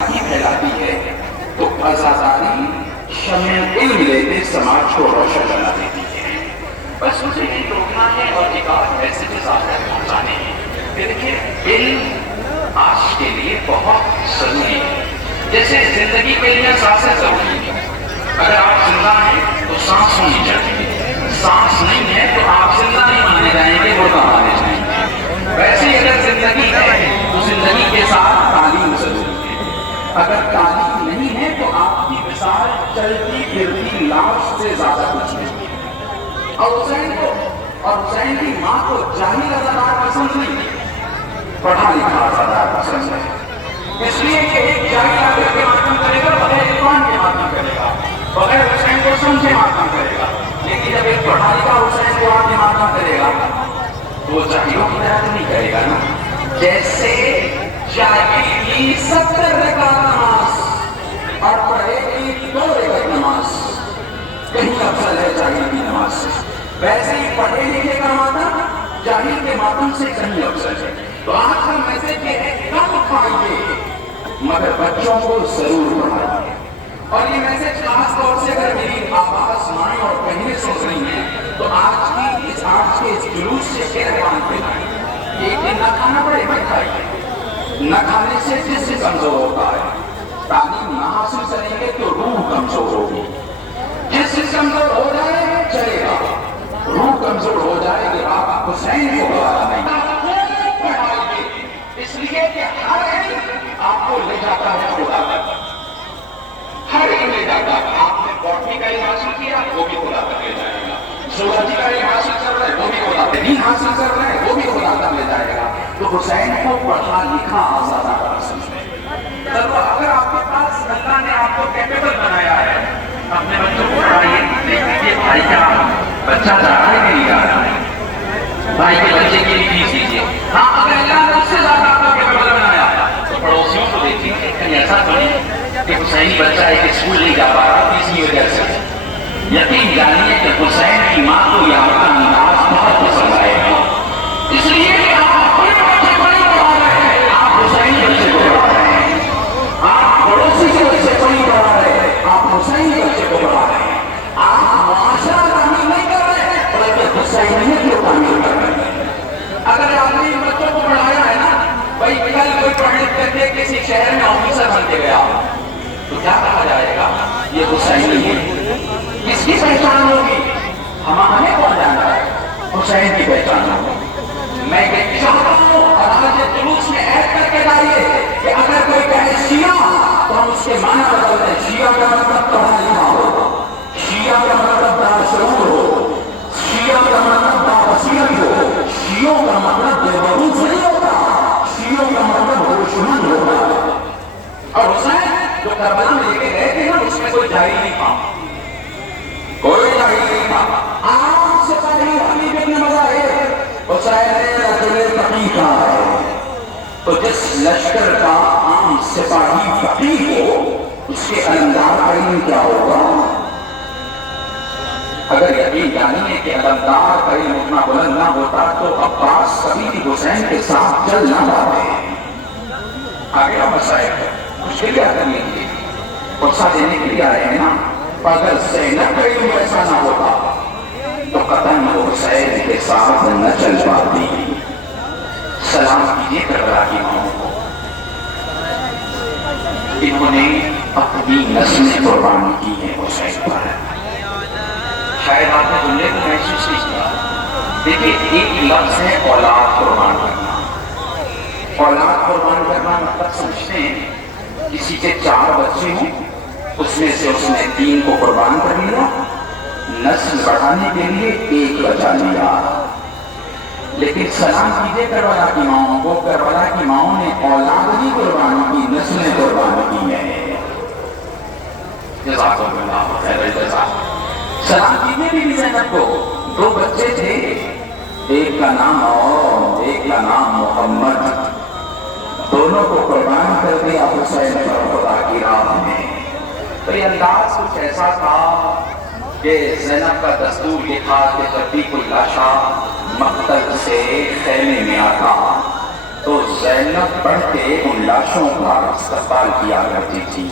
پھیلاتی ہے تو عزاداری شمع علم لیتے سماج کو روشن بنا دیتی ہے۔ بس مجھے نہیں روکنا ہے اور ایک اور میسیج آخر پہنچانے ہیں کہ دیکھیے علم آج کے لیے بہت ضروری ہے۔ جیسے زندگی کے لیے سانسیں ضروری ہے، اگر آپ زندہ ہیں تو سانس ہونی چاہیے، سانس نہیں ہے تو آپ زندہ نہیں مانے جائیں گے، مردہ مانے جائیں گے۔ ویسے ہی اگر زندگی ہے تو زندگی کے ساتھ تعلیم ضروری ہے، اگر تعلیم نہیں ہے تو آپ کی مثال چلتی پھرتی لاش سے زیادہ کچھ نہیں ہے۔ اور حسین کی ماں کو جاہل اداکار پسند نہیں، پڑھا لکھا اداکار پسند ہے، اس لیے کہ ایک جاہل آ کر کے ماتم کرے گا، بغیر عرفان کے ماتم کرے گا، بغیر حسین کو سمجھے ماتم کرے گا، لیکن جب ایک پڑھا لکھا حسین کو آ کے ماتم کرے گا تو وہ جاہلوں کی طرح نہیں کرے گا نا۔ جیسے جاہل کی 70 رکعت نماز اور پڑھے کی 2 رکعت نماز کہیں افضل ہے جاہل کی نماز سے، ویسے ہی پڑھے لکھے کا ماتم جاہل کے ماتم سے کہیں افضل ہے۔ تو آج کا میسج یہ ہے، کم کھائیے مگر بچوں کو ضرور پڑھائیے۔ اور یہ میسج خاص طور سے اگر میری آواز مائیں اور بہنیں سن رہی ہیں تو آج کے اس جلوس سے کہہ باندھ کے لائیں، ایک دن نہ کھانا پڑے مت کھائیے، نہ کھانے سے جسم کمزور ہوتا ہے، تعلیم نہ حاصل کریں گے تو روح کمزور ہوگی، جسم کمزور ہو جائے چلے گا، روح کمزور ہو جائے گی، آپ حسین کو گوارا نہیں۔ اس لیے کہ ہر علم آپ کو لے جاتا ہے خدا تک، ہر علم لے جاتا ہے۔ آپ نے باٹنی کا علم حاصل کیا وہ بھی خدا تک لے جائے گا، زولوجی کا علم حاصل کر رہے وہ بھی خدا تک، دین حاصل کر رہے وہ بھی خدا تک لے جائے گا۔ تو حسین کو پڑھا لکھا آزادہ سمجھیں۔ اگر آپ کے پاس اللہ نے آپ کو کیپیبل بنایا ہے، اپنے بچوں کو پڑھائیے، دیکھیے بھائی کا بچہ جا رہا ہے کہ نہیں جا رہا ہے، بھائی کے بچے کی فیس دیجیے۔ ہاں اگر اللہ نے اس سے زیادہ آپ کو کیپیبل بنایا تو پڑوسیوں کو دیکھیے، کہیں ایسا تھوڑی کہ حسین بچہ ایک اسکول نہیں جا پا رہا کسی وجہ سے۔ یقین جانیے کہ حسین کی ماں کو یہ آپ کا انداز بہت پسند آئے گا، اس لیے کہ آپ اپنے بچے کو نہیں پڑھا رہے ہیں، آپ حسین بچے کو پڑھا رہے ہیں، آپ پڑوسی کے بچے کو نہیں پڑھا رہے ہیں، آپ حسین بچے کو پڑھا رہے ہیں، آپ معاشرہ تعمیر نہیں کر رہے ہیں بلکہ حسین کی تعمیر کر رہے ہیں۔ اگر آپ نے ان بچوں کو پڑھایا ہے نا، بھائی کل کوئی پڑھ لکھ کر کے کسی شہر میں آفیسر بن کے گیا تو کیا کہا جائے گا؟ یہ حسین ہے۔ کس کی پہچان ہوگی؟ ہمیں کون جانا ہے؟ حسین کی پہچان ہوگی۔ میں یہ چاہتا ہوں اور آج یہ جلوس میں عہد کر کے لائیے کہ اگر کوئی کہے شیعہ تو ہم اس کے معنی بدل دیں۔ شیعہ کا مطلب پڑھا لکھا ہو، شیعہ کا مطلب باشعور ہو، شیعہ کا مطلب باوسیلت ہو، شیعوں کا مطلب بےبروز نہیں ہوتا، شیعوں کا مطلب ہوشمند ہوتا ہے۔ اور حسین جو کربلا میں لے کے گئے تھے نا، اس میں کوئی جاہل نہیں تھا، کوئی جاہل نہیں تھا۔ عام سپاہی حبیب ابن مظاہر حسین رجل تقی کا ہے، تو جس لشکر کا عام سپاہی فقی ہو اس کے علمدار کا علم کیا ہوگا؟ اگر یقین جانیے کہ علمدار کا علم اتنا بلند نہ ہوتا تو عباس کبھی بھی حسین کے ساتھ چل نہ پاتے۔ آگے مسائل ہے، کچھ کیا کرنے کے لیے غصہ دینے کے لیے آئے ہیں نا، اگر زینب کا علم ایسا نہ ہوتا تو قطعاً وہ حسین کے ساتھ نہ چل پاتی۔ سلام کیجیے کربلا کی ماں کو، انہوں نے اپنی نسلیں قربان کی ہیں حسین پر۔ شاید آپ نے جملے کو محسوس نہیں کیا، دیکھیے ایک لفظ ہے اولاد قربان کرنا۔ اولاد قربان کرنا مطلب سمجھتے ہیں کسی کے 4 بچے ہوں، اس میں سے اس نے 3 کو قربان کر لیا، نسل بڑھانے کے لیے 1 بچا لیا۔ لیکن سلام کیجیے کربلا کی ماؤں کو، کربلا کی ماؤں نے اولاد نہیں قربان کی، نسلیں قربان کی ہیں۔ جزاکم اللہ خیر الجزا۔ سلام کیجیے بھی زینب کو، 2 بچے تھے، ایک کا نام اور ایک کا نام محمد، دونوں کو قربان کر دیا حسین پر خدا کی راہ میں۔ تو یہ انداز کچھ ایسا تھا کہ زینب کا دستور یہ تھا کہ جب بھی کوئی لاشا مقتل سے خیمے میں آتا تو زینب بڑھ کے ان لاشوں کا استقبال کیا کرتی تھی.